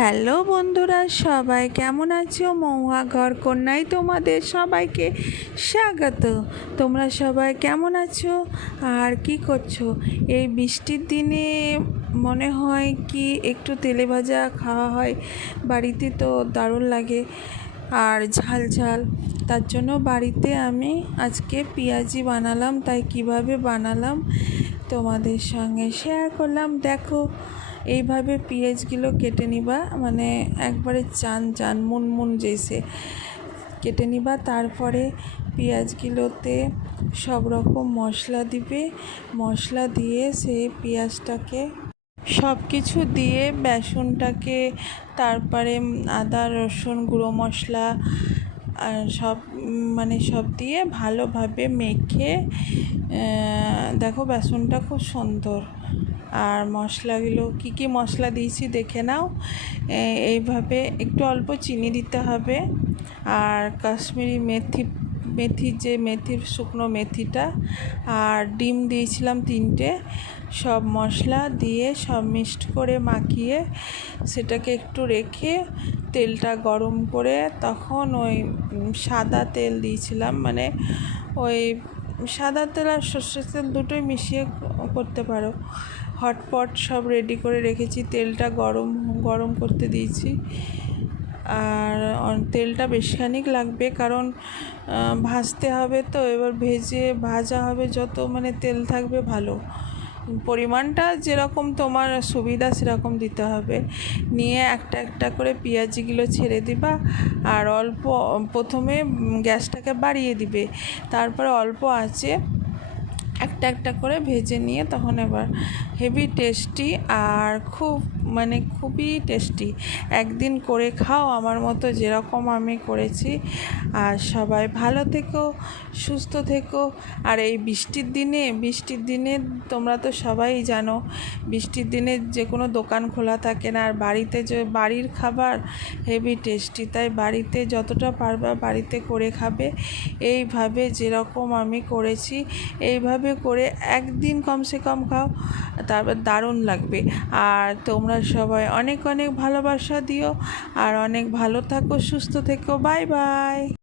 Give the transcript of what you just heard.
Hello বন্ধুরা, সবাই কেমন আছো? মহুয়া ঘর কন্যায় তোমাদের সবাইকে স্বাগত। তোমরা সবাই কেমন আছো আর কি করছো? এই বৃষ্টির দিনে মনে হয় কি একটু তেলে ভাজা খাওয়া হয় বাড়িতে, তো দারুণ লাগে আর ঝাল ঝাল। তার জন্য বাড়িতে আমি আজকে পেঁয়াজি বানালাম, তাই কিভাবে বানালাম তোমাদের সঙ্গে শেয়ার করলাম। দেখো, এইভাবে পেঁয়াজগুলো কেটে নিবা, মানে একবারে চান মুনমুন জেসে কেটে নিবা। তারপরে পেঁয়াজগুলোতে সব রকম মশলা দিবে, মশলা দিয়ে সেই পেঁয়াজটাকে সব কিছু দিয়ে বেসনটাকে, তারপরে আদা রসুন গুঁড়ো মশলা আর সব দিয়ে ভালোভাবে মেখে দেখো বেসনটা খুব সুন্দর। আর মশলাগুলো কি মশলা দিয়েছি দেখে নাও। এইভাবে একটু অল্প চিনি দিতে হবে, আর কাশ্মীরি মেথির শুকনো মেথিটা, আর ডিম দিয়েছিলাম 3টে। সব মশলা দিয়ে সব মিক্সড করে মাখিয়ে সেটাকে একটু রেখে তেলটা গরম করে তখন ওই সাদা তেল দিয়েছিলাম, মানে ওই সাদা তেল আর সর্ষের তেল দুটোই মিশিয়ে করতে পারো। হটপট সব রেডি করে রেখেছি, তেলটা গরম করতে দিয়েছি। আর তেলটা বেশিখানিক লাগবে, কারণ ভাজতে হবে তো। এবার ভাজা হবে যত মানে তেল থাকবে ভালো। পরিমাণটা যেরকম তোমার সুবিধা সেরকম দিতে হবে। নিয়ে একটা একটা করে পেঁয়াজিগুলো ছেড়ে দিবা, আর অল্প প্রথমে গ্যাসটাকে বাড়িয়ে দিবে, তারপরে অল্প আঁচে একটা একটা করে ভেজে নিয়ে তখন এবার হেভি টেস্টি আর খুবই টেস্টি। একদিন করে খাও আমার মতো, যেরকম আমি করেছি। আর সবাই ভালো থেকো, সুস্থ থেকো। আর এই বৃষ্টির দিনে তোমরা তো সবাই জানো, বৃষ্টির দিনে যে কোনো দোকান খোলা থাকে না, আর বাড়ির খাবার হেভি টেস্টি। তাই বাড়িতে যতটা পারবা বাড়িতে করে খাবে। এইভাবে যেরকম আমি করেছি এইভাবে করে একদিন কমসে কম খাও, তারপর দারুণ লাগবে। আর তোমরা সবাই অনেক অনেক ভালোবাসা দিও, আর অনেক ভালো থাকো, সুস্থ থেকো। Bye bye.